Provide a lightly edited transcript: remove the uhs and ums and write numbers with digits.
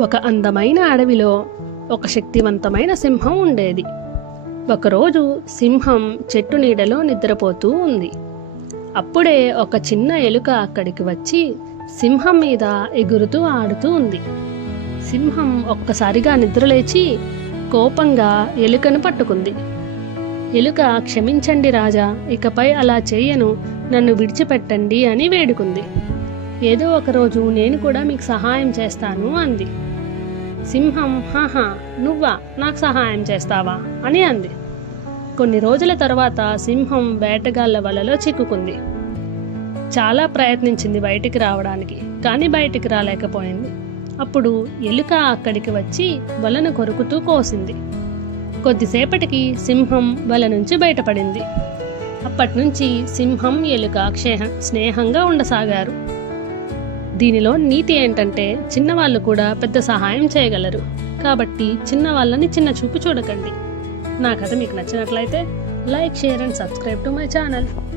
ఒక అందమైన అడవిలో ఒక శక్తివంతమైన సింహం ఉండేది. ఒకరోజు సింహం చెట్టు నీడలో నిద్రపోతూ ఉంది. అప్పుడే ఒక చిన్న ఎలుక అక్కడికి వచ్చి సింహం మీద ఎగురుతూ ఆడుతూ ఉంది. సింహం ఒక్కసారిగా నిద్రలేచి కోపంగా ఎలుకను పట్టుకుంది. ఎలుక, క్షమించండి రాజా, ఇకపై అలా చేయను, నన్ను విడిచిపెట్టండి అని వేడుకుంది. ఏదో ఒకరోజు నేను కూడా మీకు సహాయం చేస్తాను అంది. సింహం, హాహా, నువ్వా నాకు సహాయం చేస్తావా అని అంది. కొన్ని రోజుల తర్వాత సింహం వేటగాళ్ల వలలో చిక్కుకుంది. చాలా ప్రయత్నించింది బయటికి రావడానికి, కానీ బయటికి రాలేకపోయింది. అప్పుడు ఎలుక అక్కడికి వచ్చి వలను కొరుకుతూ కోసింది. కొద్దిసేపటికి సింహం వల నుంచి బయటపడింది. అప్పటినుంచి సింహం, ఎలుక స్నేహంగా ఉండసాగారు. దీనిలో నీతి ఏంటంటే, చిన్నవాళ్ళు కూడా పెద్ద సహాయం చేయగలరు. కాబట్టి చిన్నవాళ్ళని చిన్న చూపు చూడకండి. నా కథ మీకు నచ్చినట్లయితే like, share and subscribe to my channel.